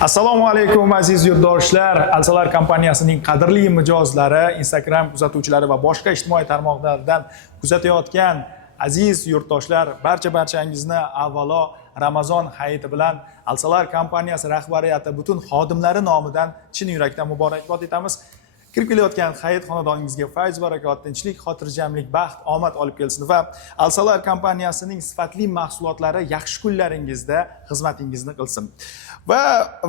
Assalomu alaykum aziz yurtdoshlar. Alsalar kompaniyasining qadrli mijozlari, Instagram kuzatuvchilari va boshqa ijtimoiy tarmoqlardan kuzatayotgan aziz yurtdoshlar, barchangizni avvalo Ramazon hayiti bilan Alsalar kompaniyasi rahbariyati butun xodimlari nomidan chin yurakdan muborakbod etamiz. Kirib kelayotgan hayit xonadoningizga fayz, barakot, tinchlik, xotirjamlik, baxt, omad olib kelsin va Alsalar kompaniyasining sifatli mahsulotlari yaxshi kunlaringizda xizmatingizni qilsin. Va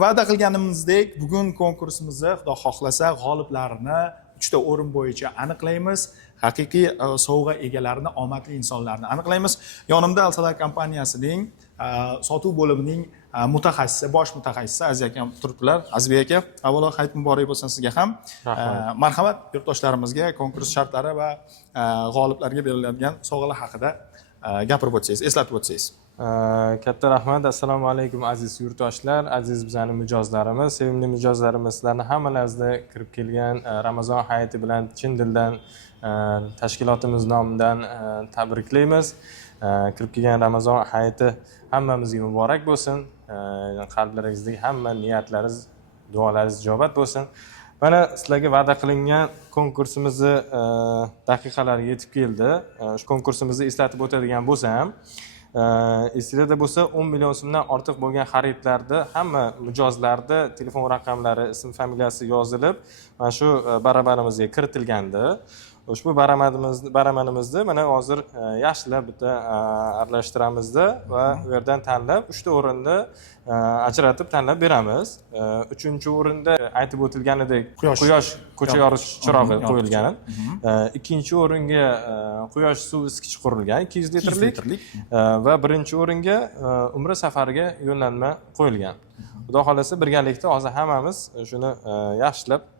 va'da qilganimizdek, bugun konkursimizni Xudo xohlasa g'oliblarini 3 ta o'rin bo'yicha aniqlaymiz. Haqiqiy sovg'a egalarini, omadli insonlarni aniqlaymiz. Yonimda Alsalar kompaniyasining sotuv bo'limining mutaxassisi, bosh mutaxassisi Aziz akam turibdilar. Azizbek aka, avvalo hayit muborak bo'lsin sizga ham. Marhamat, yurtdoshlarimizga konkurs shartlari va g'oliblarga beriladigan sovg'alar haqida gapirib o'tsangiz, eslatib o'tsangiz. Katta rahmat. Assalomu alaykum aziz yurtdoshlar, aziz bizning mijozlarimiz, sevimli mijozlarimiz, sizlarni hammalaringizni kirib kelgan Ramazon hayiti bilan chin dildan tashkilotimiz nomidan tabriklaymiz. Kirib kelgan Ramazon hayiti hammamizga muborak bo'lsin. Qalblaringizdagi hamma niyatlaringiz, duolaringiz ijobat bo'lsin. Mana sizlarga va'da qilingan konkursimizni daqiqalari yetib keldi. Shu konkursimizni eslatib o'tadigan bo'lsam, esingizda bo'lsa 10 million so'mdan ortiq bo'lgan xaridlarda hamma mijozlarda telefon raqamlari, ism familiyasi yozilib, mana shu baramanimizga kiritilgandi. Ushbu baramanimizni mana hozir yaxshilab bitta aralashtiramizda va u yerdan tanlab 3 ta o'rinni ajratib tanlab beramiz. 3-o'rinda aytib o'tilganidek quyosh ko'cha yoritish chirog'i qo'yilgan. 2-o'ringa quyosh suv isitgich qurilgan 200 litrlik va 1-o'ringa umra safariga yo'llanma qo'yilgan. Xudo xolasa birgalikda hozir hammamiz shuni yaxshilab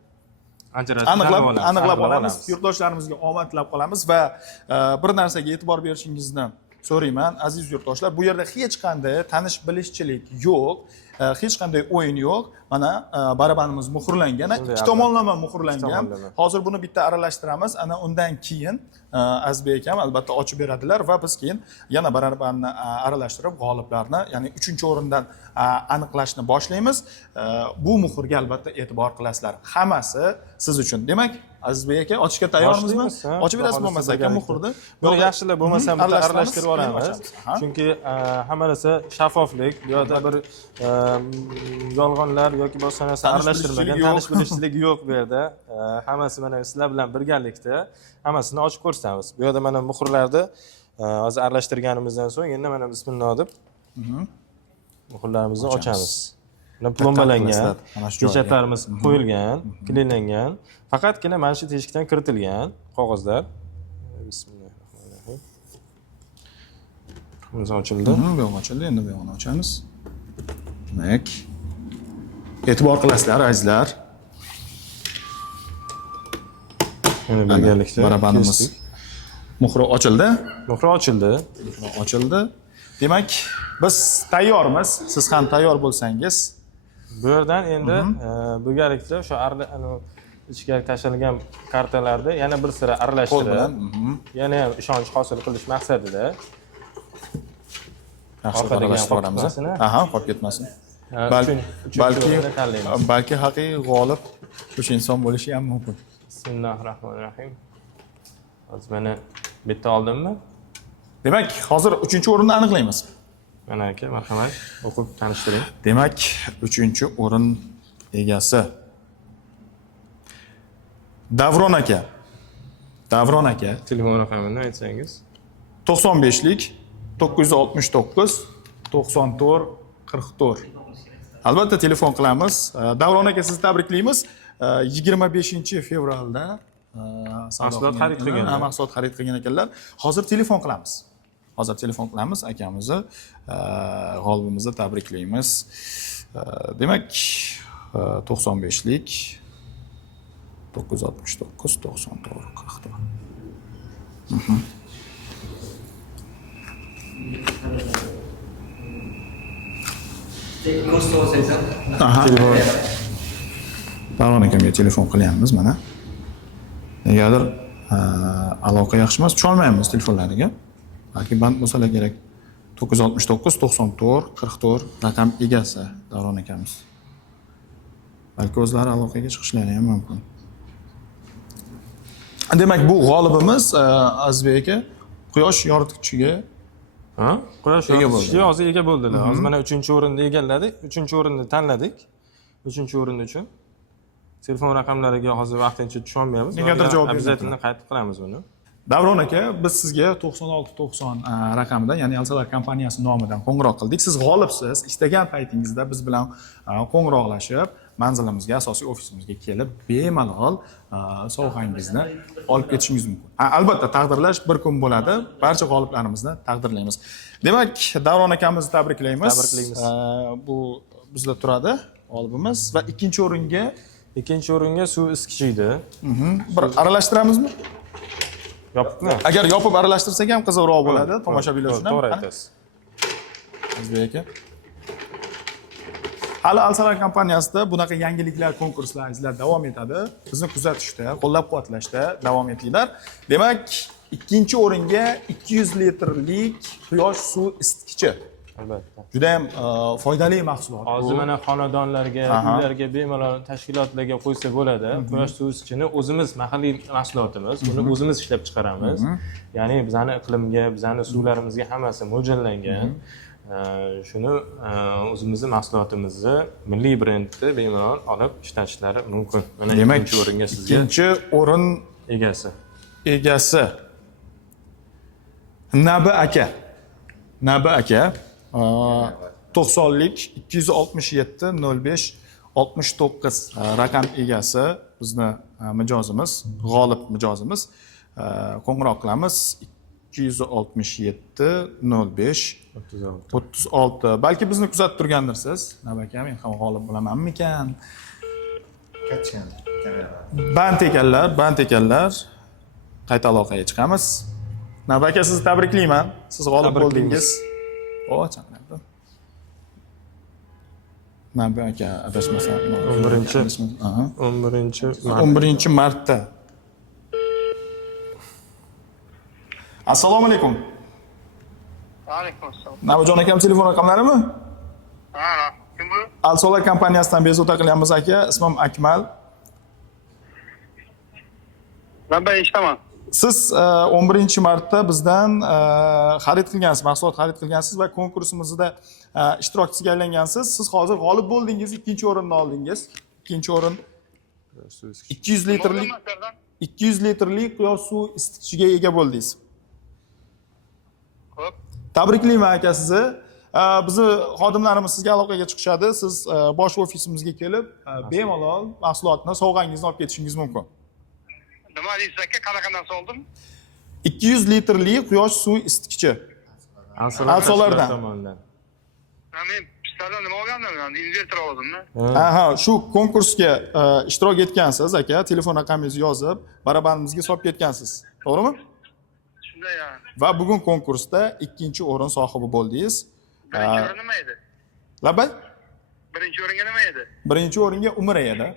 aniqlab olamiz. Yurtdoshlarimizga omad tilab qolamiz va bir narsaga e'tibor berishingizni so'rayman aziz yurtdoshlar. Bu yerda hech qanday tanish bilishchilik yo'q, hech qanday o'yin yo'q. Mana barabanimiz muhrlangan, 2 tomonlama muhrlangan. Hozir buni bitta aralashtiramiz. Ana undan keyin Azizbek akam albatta ochib beradilar va biz keyin yana barabanni aralashtirib g'oliblarni, ya'ni 3-o'rindan aniqlashni boshlaymiz. Bu muhrga albatta e'tibor qilasizlar. Hammasi siz uchun. Demak, Azizbek aka, ochishga tayyormizmi? Ochib berasiz bo'lmasa aka muhrni. Buni yaxshilab bo'lmasa bitta aralashtirib olamiz. Chunki hamma narsa shaffoflik, bu yerda bir yolg'onlar yoki boshqa narsa aralashtirmagan, tanish bilishchilik yo'q bu yerda. Hammasi mana sizlar bilan birgalikda hammasini ochib ko'rsatamiz. Bu yerda mana muhrlarni hozir aralashtirganimizdan so'ng endi mana bismillah deb muhrlarimizni ochamiz. Mana plombalangan, pechatlarimiz qo'yilgan, kleylangan. Faqatgina mana shu teshikdan kiritilgan qog'ozlar. Bismillahirrohmanirrohim. Biz ochildi. Bu yoq ochildi, endi bu yoqni ochamiz. Demak, e'tiborqilasizlar azizlar. Mana birgalikda barabanimiz muhri ochildi. Muhri ochildi. Ochildi. Demak, biz tayyormiz. Siz ham tayyor bo'lsangiz, bu yerdan endi birgalikda o'sha ichkariga tashlangan kartalarni yana bir sira aralashtirib, yana ham ishonch hosil qilish maqsadida yaxshi aralashtiramiz. Aha, qolib ketmasin. Balki haqiqiy g'olib o'sha inson bo'lishi ham mumkin. Bismillahirrohmanirrohim. Hozir mana bitta oldimmi? Demak, hozir 3-o'rinni aniqlaymiz. Mana aka, marhamat, o'qib tanishtiring. Demak, 3-o'rin egasi Davron aka. Davron aka. Telefon raqamini aytsangiz. 95lik 969 94 44. Albatta telefon qilamiz. Davron aka, sizni tabriklaymiz. 25-fevralda mahsulot xarid qilgan. Mahsulot xarid qilgan ekanlar. Hozir telefon qilamiz. Akamizni, g'olibimizni tabriklaymiz. Demak, 95lik 969 94 44. Davron akamga telefon qilyapmiz mana. Negadir aloqa yaxshi emas, tusholmaymiz telefonlariga. Balki band bo'lsalar kerak. 969 94 44 raqam egasi Davron akamiz. balki o'zlari aloqaga chiqishlari ham mumkin. Demak, bu g'olibimiz Azizbek aka quyosh yoritgichiga Ha? Quyosh Ega yoritgichiga hozir ega bo'ldilar. Hozir mana 3-o'rinni egalladik. 3-o'rinni tanladik. 3-o'rin uchun telefon raqamlariga hozir vaqtincha tusha olmayapmiz. Negadir javob Обязательно qaytib qilamiz uni. Davron aka, biz sizga 9690 raqamidan, ya'ni Alsalar kompaniyasi nomidan qo'ng'iroq qildik. Siz g'olibsiz. Istagan paytingizda biz bilan qo'ng'iroqlashib, manzilimizga, asosiy ofisimizga kelib, bemalol sovg'angizni olib ketishingiz mumkin. Albatta, taqdirlash bir kun bo'ladi. Barcha g'oliblarimizni taqdirlaymiz. Demak, Davron akamizni tabriklaymiz. Tabriklaymiz. Bu bizda turadi g'olibimiz va Ikkinchi o'ringa suv isitgichida. bir aralashtiramizmi? Yopibmi? Agar yopib aralashtirsak ham qiziqroq bo'ladi tomoshabinlar uchun ham. To'g'ri aytasiz. Azizbek aka. Hali Alsalar kompaniyasida bunaqa yangiliklar, konkurslar izlar davom etadi. Bizni kuzatishda, qo'llab-quvvatlashda davom etinglar. Demak, ikkinchi o'ringa 200 litrlik quyosh suv isitgichi. Albatta. Juda ham foydali mahsulot. Hozir mana xonadonlarga, uylarga, bemalol tashkilotlarga qo'ysa bo'ladi. Quyosh suv isitgichini o'zimiz mahalliy mahsulotimiz, uni o'zimiz ishlab chiqaramiz. Ya'ni bizani iqlimga, bizani suvlarimizga hammasi mo'ljallangan. Shuni o'zimizning mahsulotimizni milliy brendni bemalol olib ishlatishlari mumkin. Mana Demak, ikkinchi o'ringa sizga ikkinchi o'rin egasi. Nabi aka 90lik 267 05 69 raqam egasi bizni mijozimiz, g'olib mijozimiz. Qo'ng'iroq qilamiz 267 05 36. Balki bizni kuzatib turgandirsiz. Nabi aka, men ham g'olib bo'lamanmikan? Band ekanlar. Qayta aloqaga chiqamiz. Nabi aka, sizni tabriklayman. Siz g'olib bo'ldingiz. Chaqirdim. Nabi aka, adashmasam 11 martda. Assalomu alaykum. Alaykum assalom. Nabijon akam telefon raqamlarimi? Ha, kim bu? Alsolar kompaniyasidan bezovta qilyapmiz aka. Ismim Akmal. Men eshitaman. Siz 11 martda bizdan xarid qilgansiz, mahsulot xarid qilgansiz va konkursimizda ishtirokchisiga aylangansiz. Siz hozir g'olib bo'ldingiz, ikkinchi o'rinni oldingiz. Ikkinchi o'rin 200 litrlik quyosh suv isitgichiga ega bo'ldingiz. Xo'p. Tabriklayman aka sizni. Bizni xodimlarimiz sizga aloqaga chiqishadi. Siz bosh ofisimizga kelib, bemalol mahsulotni, sovg'angizni olib ketishingiz mumkin. Nima deysiz aka? Qanaqa narsa oldim? 200 litrlik quyosh suv isitgichi. Alsolardan. Men pislardan nima olgandim? Invertor oldimmi? Shu konkursga ishtirok etgansiz aka, telefon raqamingizni yozib, barabandimizga solib ketgansiz. To'g'rimi? Shunday ya. Va bugun konkursda ikkinchi o'rin sohibi bo'ldingiz. Birinchi o'rin nima edi? Labay? Birinchi o'ringa nima edi? Birinchi o'ringa Umra edi.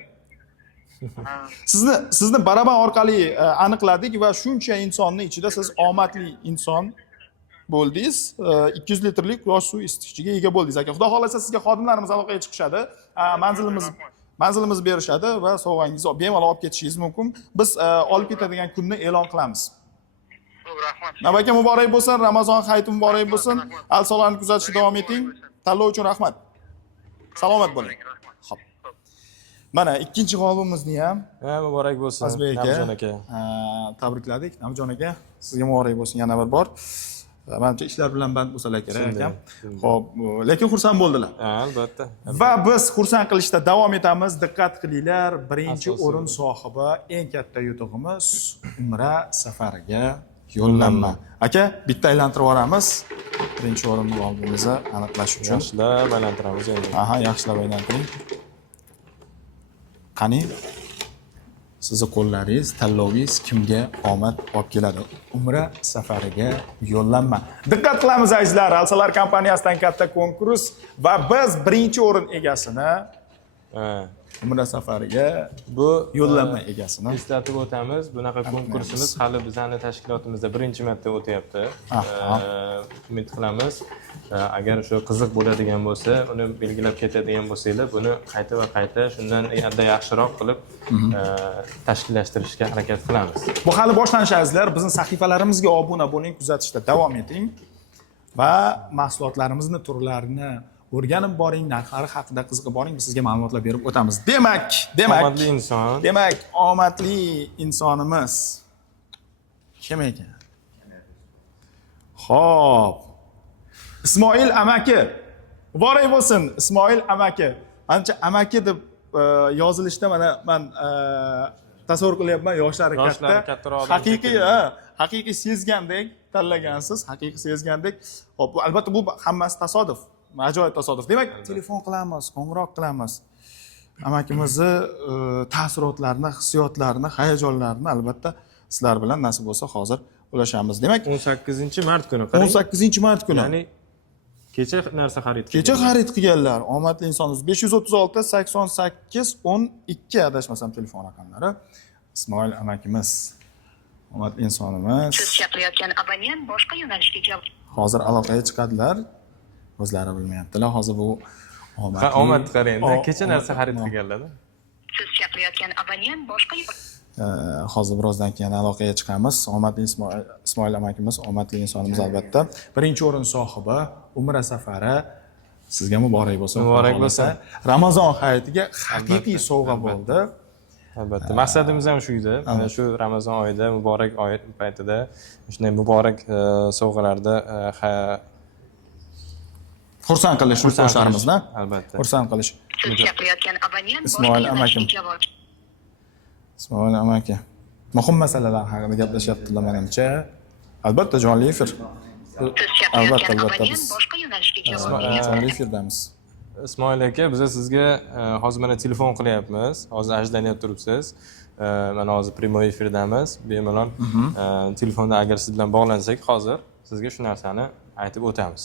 Sizni baraban orqali aniqladik va shuncha insonning ichida siz omadli inson bo'ldingiz. 200 litrlik quyosh suv isitgichiga ega bo'ldingiz aka. Xudo xohlasa sizga xodimlarimiz aloqaga chiqishadi. Manzilimiz berishadi va sovg'angizni bemalol olib ketishingiz mumkin. Biz olib ketadigan kunni e'lon qilamiz. Rahmat. Navaka muborak bo'lsin, Ramazon hayiti muborak bo'lsin. Alsolarni kuzatishda davom eting. Tanlov uchun rahmat. Salomat bo'ling. Xo'p. Mana ikkinchi g'olibimizni ham Muborak bo'lsin. Azizbek aka. Tabrikladik. Nabijon aka, sizga muborak bo'lsin yana bir bor. Menimcha ishlar bilan band bo'lsalar kerak akam. Xo'p, lekin xursand bo'ldilar. Albatta. Va biz xursand qilishda davom etamiz. Diqqat qilinglar. Birinchi o'rin sohibi, eng katta yutug'imiz Umra safariga yo'llanma. Aka, bitta aylantirib yuboramiz. Birinchi o'rin g'olibimizni aniqlash uchun. Yaxshilab aylantiramiz endi. Yaxshilab aylantiring. Qani? Sizni qo'llaringiz, tanlovingiz kimga omad olib keladi? Umra safariga yo'llanma. Diqqat qilamiz azizlar, Alsalar kompaniyasidan katta konkurs va biz birinchi o'rin egasini Umra safariga Bu yo'llanma egasini. eslatib o'tamiz. Bunaqa konkursimiz hali bizani tashkilotimizda birinchi marta o'tyapti. Umid qilamiz, agar shu qiziq bo'ladigan bo'lsa, uni belgilab ketadigan bo'lsanglar, buni qayta va qayta shundan yanada yaxshiroq qilib tashkillashtirishga harakat qilamiz. Bu hali boshlanish azizlar. Bizning sahifalarimizga obuna bo'ling, kuzatishda davom eting va mahsulotlarimizni turlarini o'rganib boring, narxlari haqida qiziqib boring, biz sizga ma'lumotlar berib o'tamiz. Demak, Omadli inson. Demak, omadli insonimiz kim ekan? Xo'p. Ismoil amaki. Muborak bo'lsin, Ismoil amaki. Manimcha amaki deb yozilishda mana men tasavvur qilyapman, yoshlari katta. Haqiqiy sezgandek tanlagansiz, haqiqiy sezgandek. Hop, albatta bu hammasi tasodif. Ajoyib tasodif. Demak, telefon qilamiz, qo'ng'iroq qilamiz. Amakimizni taassurotlarini, hissiyotlarini, hayajonlarini albatta sizlar bilan nasib bo'lsa hozir ulashamiz. Demak, 18-mart kuni. 18-mart kuni. Ya'ni kecha narsa xarid qilgan. Kecha xarid qilganlar, omadli insonimiz 536 88 12 adashmasam telefon raqamlari. Ismoil amakimiz, omadli insonimiz. Siz chaqilayotgan abonent boshqa yo'nalishga javob. Hozir aloqaga chiqadilar. O'zlari bilmayaptilar. Hozir bu omad qarangda, kecha narsa xarid qilganlar. Siz chaqilayotgan abonent boshqa hozir birozdan keyin aloqaga chiqamiz. Omadli Ismoil amakimiz, omadli insonimiz albatta. Birinchi o'rin sohibi Umra safari sizga muborak bo'lsin. Muborak bo'lsin. Ramazon hayitiga haqiqiy sovg'a bo'ldi. Albatta. Maqsadimiz ham shu edi. Mana shu Ramazon oyida, muborak oy paytida shunday muborak sovg'alarda xursand qilish yurtdoshlarimizni. Albatta. Xursand qilish. siz chaqilayotgan abonent Ismoil boshqa amakim. yo'nalishga javob. Ismoil amaki. Muhim masalalar haqida gaplashyaptilar menimcha. Albatta jonli efir. Siz chaqilayotgan abonent boshqa yo'nalishga javob. Jonli efirdamiz. Ismoil aka, biz sizga hozir mana telefon qilyapmiz. Hozir ajdanib turibsiz. Mana hozir primoy efirdamiz. Bemalol telefonda agar siz bilan bog'lansak, hozir sizga shu narsani aytib o'tamiz.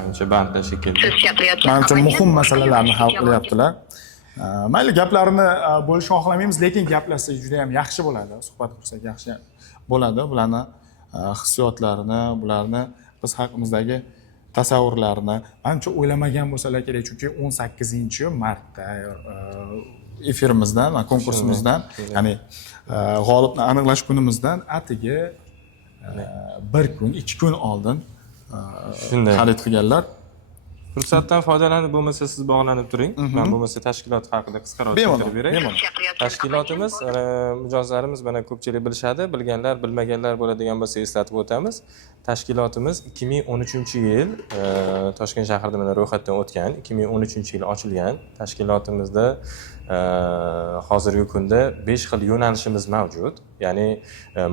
Ancha bandda shekilli. Siz chaqilayotgan Menimcha abonent muhim boshqa masalalarni hal yo'nalishga javob. qilyaptilar. Mayli gaplarini bo'lishni xohlamaymiz, lekin gaplashsak juda ham yaxshi bo'ladi. Suhbat qursak yaxshi bo'ladi. Bularni hissiyotlarini, bularni biz haqimizdagi tasavvurlarini ancha o'ylamagan bo'lsalar kerak, chunki 18-martda efirimizdan, konkursimizdan, ya'ni g'olibni aniqlash kunimizdan atigi 1 kun, 2 kun oldin Shunday. xarid qilganlar. Fursatdan foydalanib bo'lmasa siz bog'lanib turing. Men bo'lmasa tashkilot haqida qisqaroq tushuntirib beray. Tashkilotimiz, mijozlarimiz mana ko'pchilik bilishadi, bilganlar, bilmaganlar bo'ladigan bo'lsa eslatib o'tamiz. Tashkilotimiz 2013-yil Toshkent shahrida mana ro'yxatdan o'tgan, 2013-yil ochilgan. Tashkilotimizda hozirgi kunda 5 xil yo'nalishimiz mavjud. Ya'ni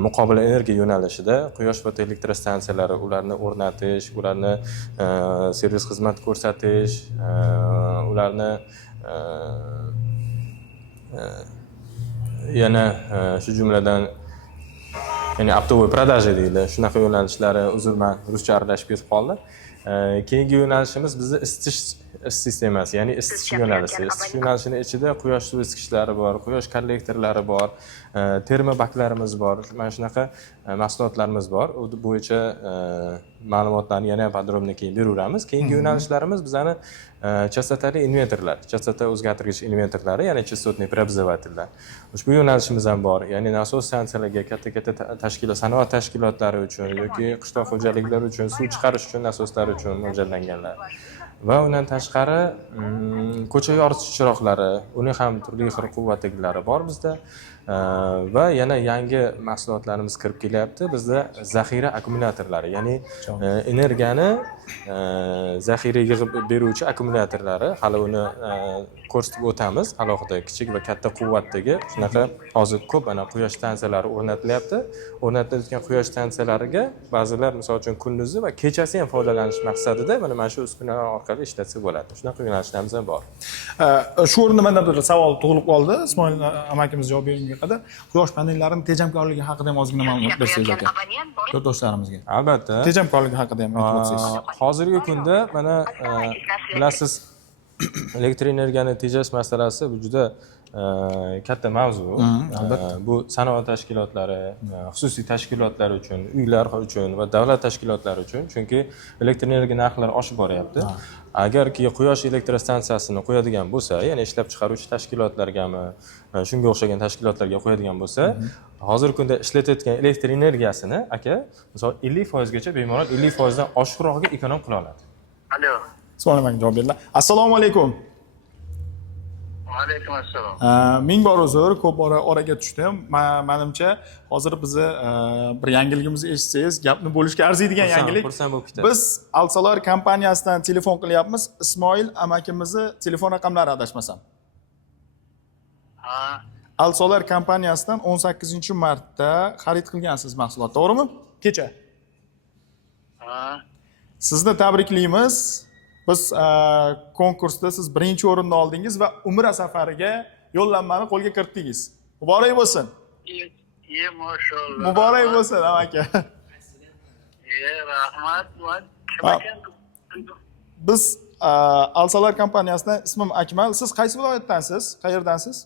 muqobil energiya yo'nalishida quyosh foto elektrostansiyalari, ularni o'rnatish, ularni servis xizmat ko'rsatish, ularni yana shu jumladan ya'ni optovoy продажа deydi. Shunaqa yo'nalishlari uzilman ruscha aralashib ketib qoldi. Keyingi yo'nalishimiz bizning isitish sistemasi, ya'ni isitish yo'nalishi. Isitish yo'nalishining ichida quyosh suv isitgichlari bor, quyosh kollektorlari bor, termo baklarimiz bor. Mana shunaqa mahsulotlarimiz bor. U bo'yicha ma'lumotlarni yana podrobno keyin beraveramiz. Keyingi yo'nalishlarimiz bizani chastotali invertorlar, chastota o'zgartirgich invertorlari, ya'ni chastotniy preobrazovatellar. Ushbu yo'nalishimiz ham bor. Ya'ni nasos stansiyalarga, katta-katta tashkilot, sanoat tashkilotlari uchun yoki qishloq xo'jaliklari uchun, suv chiqarish uchun nasoslar uchun mo'ljallanganlar. Va undan tashqari ko'cha yoritish chiroqlari, uning ham turli xil quvvatliklari bor bizda. Va yana yangi mahsulotlarimiz kirib kelyapti. Bizda zaxira akkumulyatorlari, ya'ni energiyani zaxiraga yig'ib beruvchi akkumulyatorlari, hali uni ko'rsatib o'tamiz. Alohida kichik va katta quvvatdagi shunaqa hozir ko'p ana quyosh stansiyalari o'rnatilyapti. O'rnatilayotgan quyosh stansiyalariga ba'zilar misol uchun kunduzi va kechasi ham foydalanish maqsadida mana shu uskunalar orqali ishlatsa bo'ladi. Shunaqa yo'nalishlarimiz ham bor. Shu o'rinda mendan bir savol tug'ilib qoldi. Ismoil amakimiz javob bergan yilga qadar quyosh panellarini tejamkorligi haqida ham ozgina ma'lumot bersangiz aka. Abonent bor. Yurtdoshlarimizga. Albatta. Tejamkorligi haqida ham aytib o'tsangiz. Hozirgi kunda mana bilasiz elektr energiyani tejash masalasi bu juda katta mavzu. Bu sanoat tashkilotlari, xususiy tashkilotlar uchun, uylar uchun va davlat tashkilotlari uchun, chunki elektr energiya narxlari oshib boryapti. Agarki quyosh elektr stansiyasini qo'yadigan bo'lsa, ya'ni ishlab chiqaruvchi tashkilotlargami, shunga o'xshagan tashkilotlarga qo'yadigan bo'lsa, hozirgi kunda ishlatayotgan elektr energiyasini aka, misol 50% gacha bemalol 50% dan oshiqrog'iga ekonom qila oladi. Alo. Savolimga javob berdilar. Assalomu alaykum. Va alaykum assalom. Ming bor uzr, ko'p bora oraga tushdim. Menimcha hozir bizni bir yangiligimizni eshitsangiz, gapni bo'lishga arziydigan yangilik. Xursand bo'lib ketadi. Biz Alsolar kompaniyasidan telefon qilyapmiz. Ismoil amakimizni telefon raqamlari adashmasam. Ha. Alsolar kompaniyasidan 18-martda xarid qilgansiz mahsulot, to'g'rimi? Kecha. Ha. Sizni tabriklaymiz. Biz konkursda siz birinchi o'rinni oldingiz va Umra safariga yo'llanmani qo'lga kiritdingiz. Muborak bo'lsin. Mashallah. Muborak bo'lsin amaki. Rahmat. Biz Alsolar kompaniyasidan, ismim Akmal. Siz qaysi viloyatdansiz? Qayerdansiz?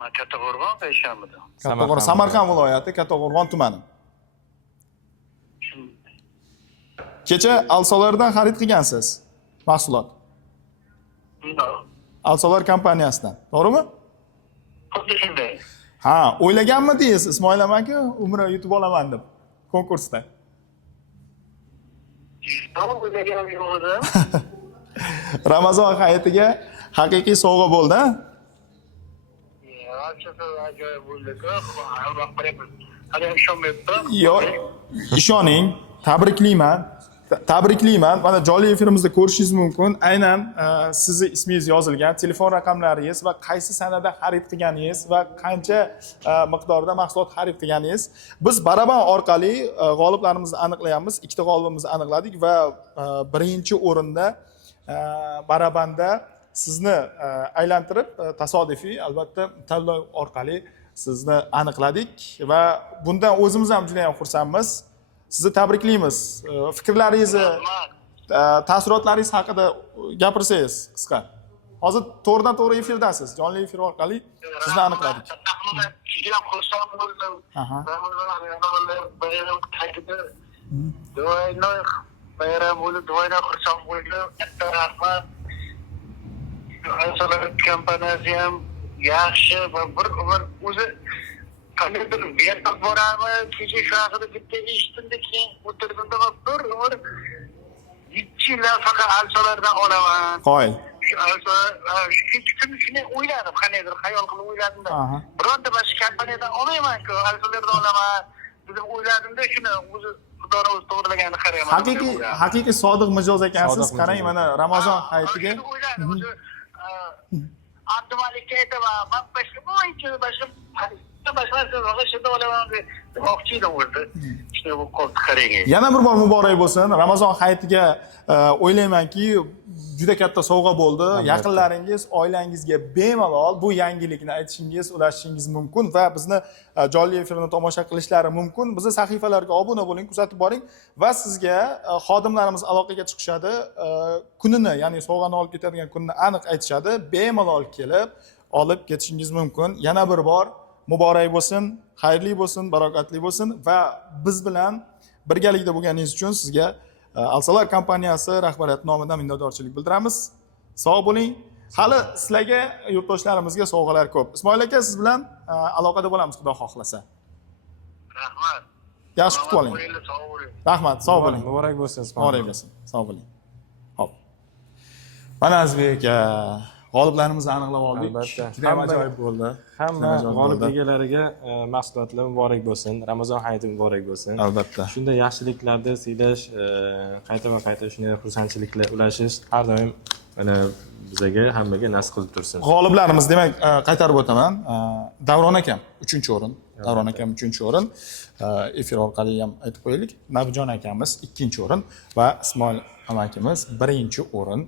Men Kattaqo'rg'on Payshanbada. Kattaqo'rg'on, Samarqand viloyati, Kattaqo'rg'on tumani. Kecha Alsolardan xarid qilgansiz mahsulot. Alsolar kompaniyasidan, to'g'rimi? Xuddi shunday. Ha, o'ylaganmidingiz Ismoil amaki, Umra yutib olaman deb konkursda? O'ylaganim yo'q edi. Ramazon hayitiga haqiqiy sovg'a bo'ldi, ha? Ajoyib bo'ldi-ku. Hali ishonmayapman. Yo'q, ishoning, tabriklayman. Mana jonli efirimizda ko'rishingiz mumkin. Aynan sizni ismingiz yozilgan, telefon raqamlaringiz va qaysi sanada xarid qilganingiz va qancha miqdorda mahsulot xarid qilganingiz. Biz baraban orqali g'oliblarimizni aniqlayapmiz. Ikkita g'olibimizni aniqladik va birinchi o'rinda barabanda sizni aylantirib tasodifiy albatta tanlov orqali sizni aniqladik va bundan o'zimiz ham juda ham xursandmiz. Sizni tabriklaymiz. Fikrlaringizni, taassurotlaringiz haqida gapirsangiz qisqa. Hozir to'g'ridan to'g'ri efirdasiz. Jonli efir orqali sizni aniqladik. Juda xursand bo'ldim. Bayram bo'lib, duoylar xursand bo'ldim. Katta rahmat. Alsolar kompaniyasi ham yaxshi va bir umr o'zi qandaydir berib boramiz. Kecha shu haqida bitta eshitdim-da, keyin o'tirdimda va bir umr 2 yillar faqat Alsolardan olaman. Qoyil. Shu Alsolar shu kun shuni o'yladim, qandaydir xayol qilib o'yladim-da. Bironta boshqa kompaniyadan olmayman-ku, Alsolardan olaman deb o'yladim-da, shuni o'zi Xudoning o'zi to'g'rilaganini qarayman. Haqiqiy sodiq mijoz ekansiz. Qarang, mana Ramazon hayitiga. Abdumalikka aytaman, men boshqa bo'yicha boshqa Yana bir bor muborak bo'lsin. Ramazon hayitiga o'ylaymanki, juda katta sovg'a bo'ldi. Yaqinlaringiz, oilangizga bemalol bu yangilikni aytishingiz, ulashishingiz mumkin va bizni jonli efirni tomosha qilishlari mumkin. Bizni sahifalarga obuna bo'ling, kuzatib boring va sizga xodimlarimiz aloqaga chiqishadi. Kunini, ya'ni sovg'ani olib ketadigan kunni aniq aytishadi. Bemalol kelib olib ketishingiz mumkin. Yana bir bor muborak bo'lsin, xayrli bo'lsin, barokatli bo'lsin va biz bilan birgalikda bo'lganingiz uchun sizga Alsolar kompaniyasi rahbariyati nomidan minnatdorchilik bildiramiz. Sog' bo'ling. Hali sizlarga, yurtdoshlarimizga sovg'alar ko'p. Ismoil aka, siz bilan aloqada bo'lamiz, xudo xohlasa. Rahmat. Yaxshi kutib oling. Rahmat, sog' bo'ling. Muborak bo'lsin, Ismoil. Muborak bo'lsin. Sog' bo'ling. Xo'p. Mana Azbek aka, g'oliblarimizni aniqlab oldik. Juda ham ajoyib bo'ldi. Hamma g'olib egalariga mahsulotlar muborak bo'lsin, Ramazon hayiti muborak bo'lsin. Albatta. Shunday yaxshiliklarda siylash, qayta va qayta shunday xursandchiliklar ulashish har doim mana bizga hammaga nasib qilib tursin. G'oliblarimiz, demak, qaytarib o'taman. Davron akam 3-o'rin, Davron akam 3-o'rin. Efir orqali ham aytib qo'yaylik. Nabijon akamiz 2-o'rin va Ismoil amakimiz 1-o'rin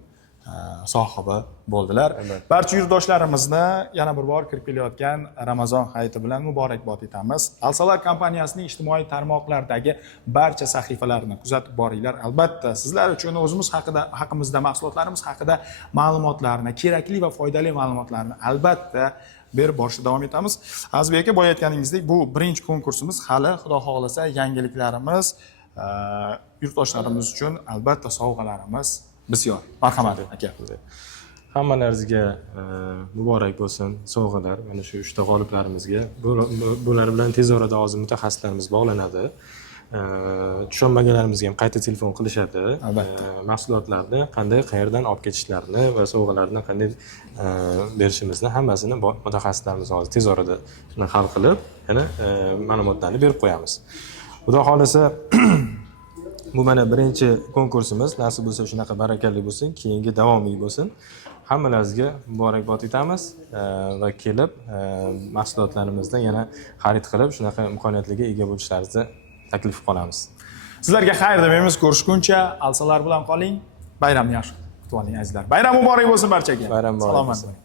sohibi bo'ldilar. Barcha yurtdoshlarimizni yana bir bor kirib kelayotgan Ramazon hayiti bilan muborakbod etamiz. Alsalar kompaniyasining ijtimoiy tarmoqlardagi barcha sahifalarini kuzatib boringlar. Albatta, sizlar uchun o'zimiz haqimizda, mahsulotlarimiz haqida ma'lumotlarni, kerakli va foydali ma'lumotlarni albatta berib borishda davom etamiz. Azizbek aka, boya aytganingizdek, bu birinchi konkursimiz, hali xudo xohlasa yangiliklarimiz, yurtdoshlarimiz uchun albatta sovg'alarimiz bisyor. Marhamat aka. Hammalaringizga muborak bo'lsin sovg'alar. Mana shu 3 ta g'oliblarimizga. Bular bilan tez orada hozir mutaxassislarimiz bog'lanadi. Tushunmaganlarimizga ham qayta telefon qilishadi. Mahsulotlarni qanday, qayerdan olib ketishlarini va sovg'alarni qanday berishimizni hammasini mutaxassislarimiz hozir tez orada hal qilib, yana ma'lumotlarni berib qo'yamiz. Xudo xolisa bu mana birinchi konkursimiz. Nasib bo'lsa shunaqa barakali bo'lsin, keyingi davomiy bo'lsin. Hammalaringizga muborakbod etamiz va kelib mahsulotlarimizdan yana xarid qilib, shunaqa imkoniyatlarga ega bo'lishlaringizni taklif qilamiz. Sizlarga xayr demaymiz, ko'rishguncha alsalar bilan qoling. Bayramni yaxshi kutib oling azizlar. Bayram muborak bo'lsin barchaga. Bayram muborak Salomat bo'lsin. bo'ling.